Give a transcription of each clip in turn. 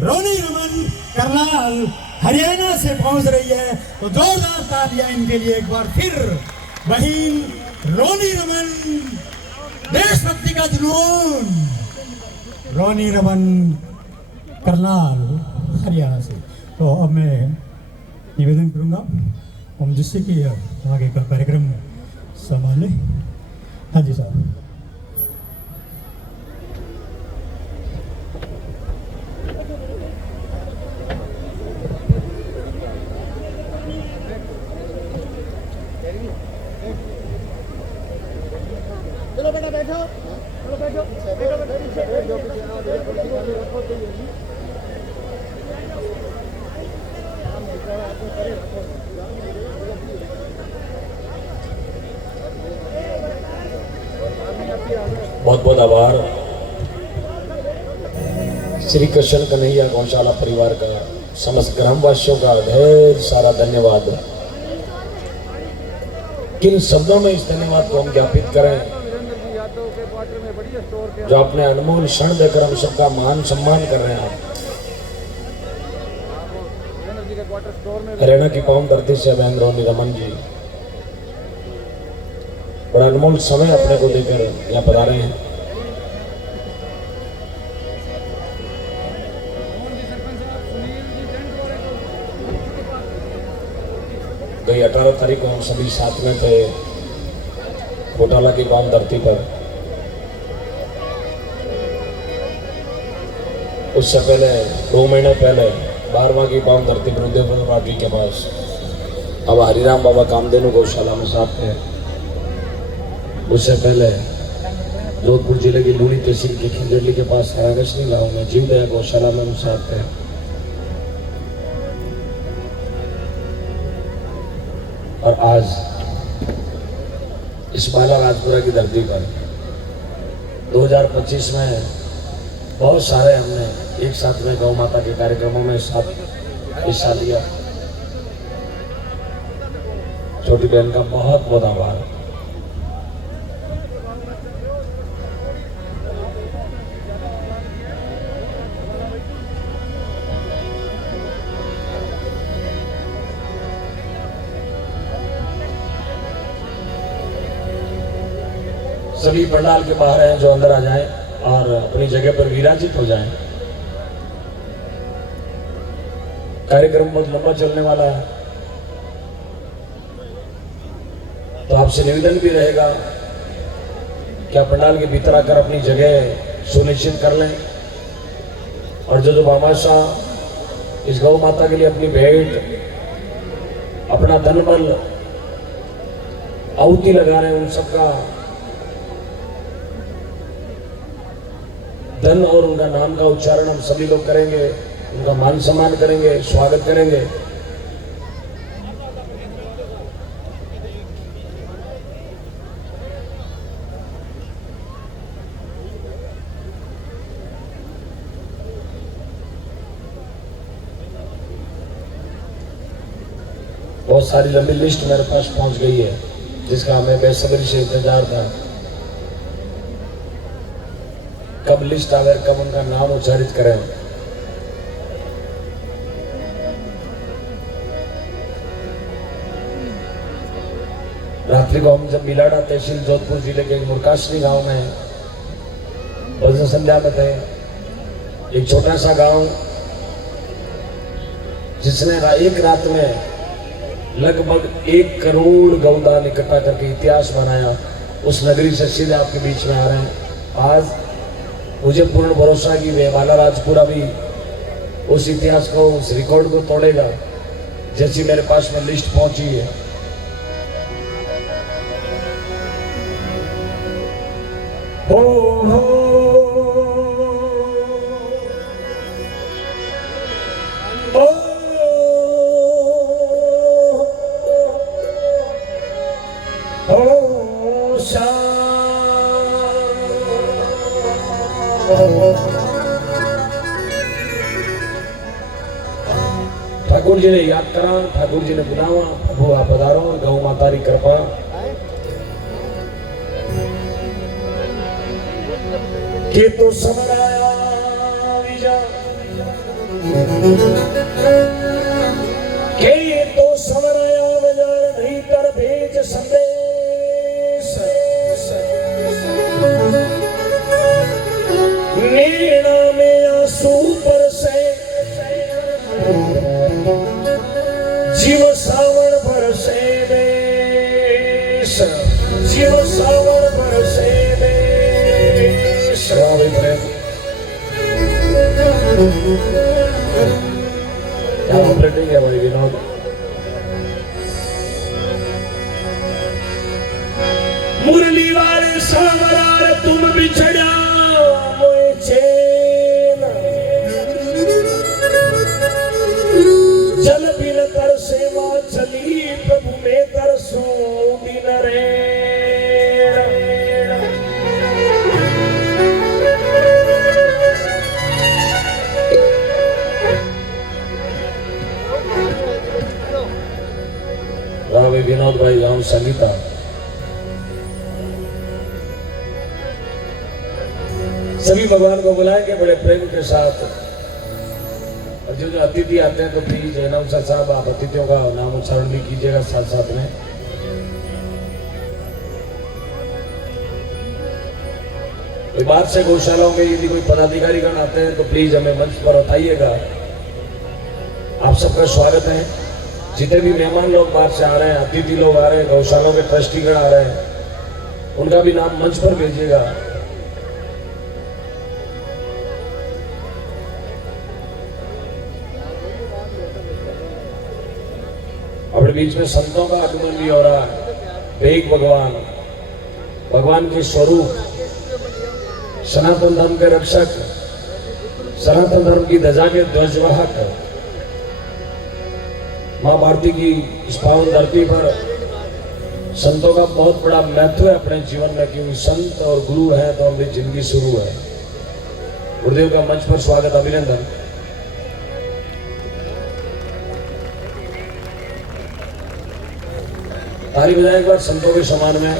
रोनी रमन करनाल हरियाणा से पहुंच रही है, तो जोरदार तालियां इनके लिए एक बार फिर। बहन रोनी रमन, देशभक्ति का जुनून, रोनी रमन करनाल हरियाणा से। तो अब मैं निवेदन करूंगा हम जिससे कि आगे का कार्यक्रम संभाले। हाँ जी साहब। चलो बेटा बैठो, चलो बैठो, बहुत बहुत आभार श्री कृष्ण कन्हैया गौशाला परिवार का, समस्त ग्रामवासियों का ढेर सारा धन्यवाद। किन शब्दों में इस धन्यवाद को हम ज्ञापित करें, जो अपने अनमोल क्षण देकर हम सबका मान सम्मान कर रहे हैं। हरियाणा की पावन धरती से बहन रोनी रमन जी बड़ा अनमोल समय अपने को देकर यहाँ पधारे हैं। गई 18 तारीख को हम सभी साथ में थे घोटाला की पावन धरती पर। उससे पहले 2 महीने पहले 12वां की पावन धरती गुरुदेव पार्टी के पास, अब हरिराम बाबा कामधेनु गौशाला में साथ थे। उससे पहले जोधपुर जिले की लूणी तहसील की खिंजरली के पास हरागशनी गांव में जीवदया गौशाला में हम साथ थे। और आज इस बाला राजपुरा की धरती पर 2025 में बहुत सारे हमने एक साथ में गौ माता के कार्यक्रमों में साथ हिस्सा लिया। छोटी बहन का बहुत बहुत आभार। सभी पंडाल के बाहर हैं, जो अंदर आ जाएं और अपनी जगह पर विराजित हो जाएं। कार्यक्रम बहुत लंबा चलने वाला है, तो आपसे निवेदन भी रहेगा कि आप पंडाल के भीतर आकर अपनी जगह सुनिश्चित कर लें। और जो मामाशा इस गौ माता के लिए अपनी भेंट, अपना धन बल आहुति लगा रहे हैं, उन सबका धन और उनका नाम का उच्चारण हम सभी लोग करेंगे, उनका मान सम्मान करेंगे, स्वागत करेंगे। बहुत सारी लंबी लिस्ट मेरे पास पहुंच गई है, जिसका हमें बेसब्री से इंतजार था कब लिस्ट आवे, कब उनका नाम उच्चारित करें। रात्रि को हम जब मिलाड़ा तहसील जोधपुर जिले के मुरकाशनी गांव में भजन संध्या में थे, एक छोटा सा गांव जिसने एक रात में लगभग 1 करोड़ गौदान इकट्ठा करके इतिहास बनाया, उस नगरी से सीधे आपके बीच में आ रहे हैं। आज मुझे पूर्ण भरोसा कि वे बाला राजपुरा भी उस इतिहास को, उस रिकॉर्ड को तोड़ेगा, जैसी मेरे पास में लिस्ट पहुंची है। हो ठाकुर जी ने याद करा, ठाकुर जी ने बुलावा, प्रभु आप पधारो, गौ माता री कृपा। के तो समराया विजा के तो सवराया वजान नहीं कर भेज संदेश मीणा में आंसू पर से जीव सावण भर से जीव सावण भर से क्या ऑपरेटिंग है भाई विनोद। मुरली वाले सावरार तुम बिछड़ा मोए चैन जल बिन कर सेवा चली प्रभु में तरसो दिन रे विनोद भाई गाँव संगीता सभी भगवान को बुलाएंगे बड़े प्रेम के साथ। और जो अतिथि आते हैं तो प्लीज अनाउंसर साहब आप अतिथियों का नाम उच्चारण भी कीजिएगा साथ साथ में। बाहर से गौशालाओं में यदि कोई पदाधिकारी गण आते हैं तो प्लीज हमें मंच पर बताइएगा। आप सबका स्वागत है। जितने भी मेहमान लोग बाहर से आ रहे हैं, अतिथि लोग आ रहे हैं, गौशालाओं के ट्रस्टीगण आ रहे हैं, उनका भी नाम मंच पर भेजिएगा। अपने बीच में संतों का आगमन भी हो रहा है। वेग भगवान, भगवान के स्वरूप, सनातन धर्म के रक्षक, सनातन धर्म की ध्वजा के ध्वजवाहक, मां भारती की इस पावन धरती पर संतों का बहुत बड़ा महत्व है अपने जीवन में, क्योंकि संत और गुरु है तो हमारी जिंदगी शुरू है। गुरुदेव का मंच पर स्वागत, अभिनंदन। ताली बजाएं एक बार संतों के समान में।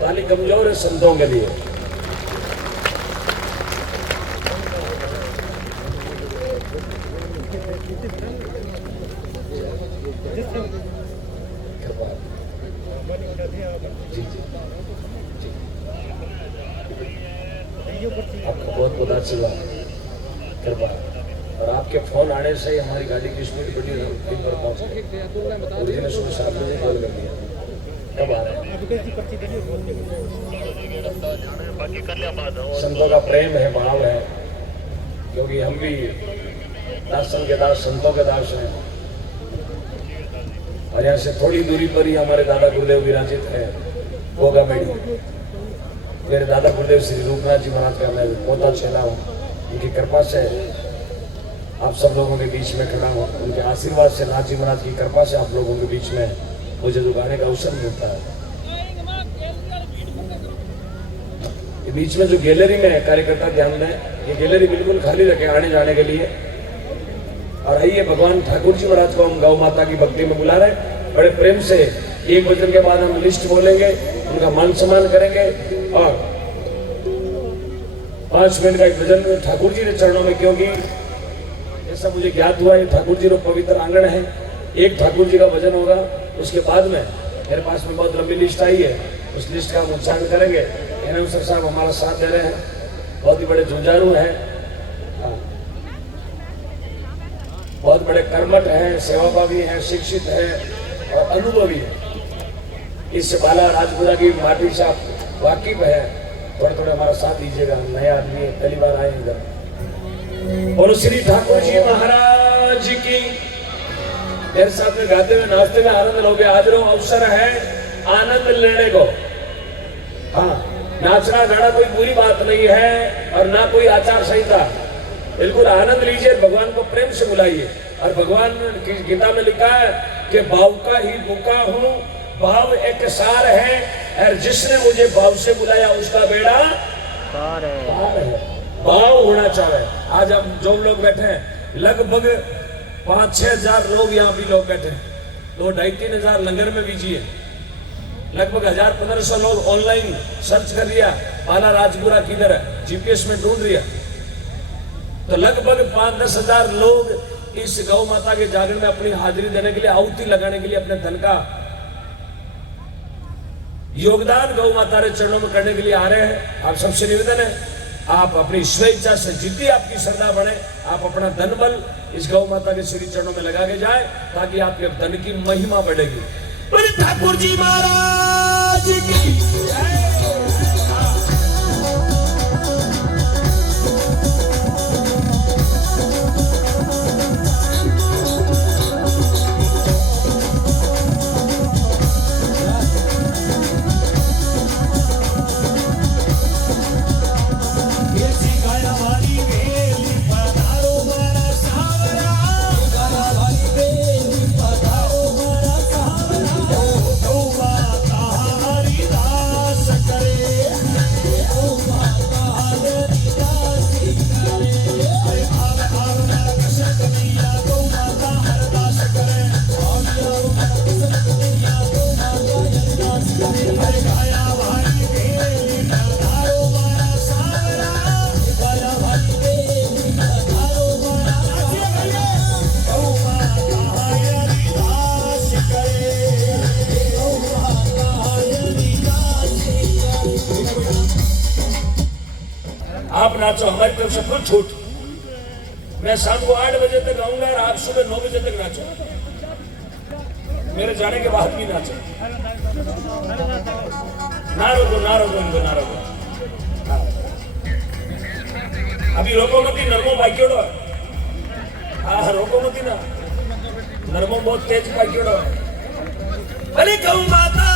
ताली कमजोर है संतों के लिए। आपको बहुत बहुत आशीर्वाद, कृपा। और आपके फोन आने से ही हमारी गाड़ी की स्पीड बढ़ी पर पहुंच गई। सुबह 7 बजे कॉल कर दिया। कब आ रहे हैं? संतों का प्रेम है, भाव है, क्योंकि हम भी दासन के दास, संतों के दास हैं। और यहाँ से थोड़ी दूरी पर ही हमारे दादा गुरुदेव विराजित है, गोगा मेडी। मेरे दादा गुरुदेव श्री रूपनाथ जी महाराज का मैं पोता चला हूँ। उनकी कृपा से आप सब लोगों के बीच में खड़ा हूँ। उनके आशीर्वाद से, नाथ जी महाराज की कृपा से आप लोगों के बीच में मुझे जो गाने का अवसर मिलता है। ये बीच में जो गैलरी में है, कार्यकर्ता ध्यान दें, ये गैलरी बिल्कुल खाली रखे आने जाने के लिए। और आइए, भगवान ठाकुर जी महाराज को हम गौ माता की भक्ति में बुला रहे हैं बड़े प्रेम से। एक वचन के बाद हम लिस्ट बोलेंगे, उनका मान सम्मान करेंगे और 5 मिनट का एक भजन ठाकुर जी के चरणों में, क्योंकि जैसा मुझे ज्ञात हुआ है ठाकुर जी का पवित्र आंगन है। एक ठाकुर जी का भजन होगा, उसके बाद में मेरे पास में बहुत लंबी लिस्ट आई है, उस लिस्ट का हम उच्चारण करेंगे। अनाउंसर साहब हमारा साथ दे रहे हैं, बहुत ही बड़े जुझारू हैं, बहुत बड़े कर्मठ हैं, सेवाभावी हैं, शिक्षित हैं और अनुभवी हैं। इस बाला राजपुरा की माटी से आप वाकिफ है, थोड़े थोड़े हमारा साथ दीजिएगा। नया आदमी है, पहली बार आए इधर। और श्री ठाकुर जी महाराज की मेरे साथ में गाते हुए नाचते हुए आनंद लोगे। आज रो अवसर है आनंद लेने को। हाँ, नाचना गाना कोई बुरी बात नहीं है और ना कोई आचार संहिता। बिल्कुल आनंद लीजिए, भगवान को प्रेम से बुलाइए। और भगवान की गीता में लिखा है कि भाव का ही भूखा हूँ, भाव एक सार है, और जिसने मुझे भाव से बुलाया उसका बेड़ा पार है। भाव होना चाहिए। आज हम जो लोग बैठे हैं, लगभग 5-6 हजार लोग यहाँ भी लोग बैठे हैं। तो 2,500-3,000 लंगर में बीजी है। लगभग 1,000-1,500 लोग ऑनलाइन सर्च कर लिया बाला राजपुरा किधर है, जीपीएस में ढूंढ लिया। तो लगभग 5-10 हजार लोग इस गौ माता के जागरण में अपनी हाजिरी देने के लिए, आहुति लगाने के लिए अपने धन का योगदान गौ माता के चरणों में करने के लिए आ रहे हैं। आप सबसे निवेदन है, आप अपनी स्वेच्छा से जितनी आपकी श्रद्धा बढ़े, आप अपना धन बल इस गौ माता के श्री चरणों में लगा के जाए, ताकि आपके धन की महिमा बढ़ेगी। बोले ठाकुर जी महाराज की जय। आप नाचो, हमारी तरफ से फुल छूट। मैं शाम को 8 बजे तक आऊंगा और आप सुबह 9 बजे तक नाचो, मेरे जाने के बाद भी नाचो। ना रोको, ना रोको इनको, ना रोको। अभी रोको मत, नरमो बाइक्योड़ो। हाँ रोको मत ना, नरमो बहुत तेज बाइक्योड़ो। अरे गौ माता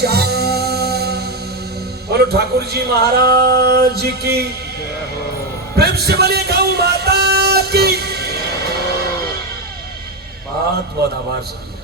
श्याम। बोलो ठाकुर जी महाराज की, प्रेम से बोलिए गौ माता की। बहुत बहुत आभार सर।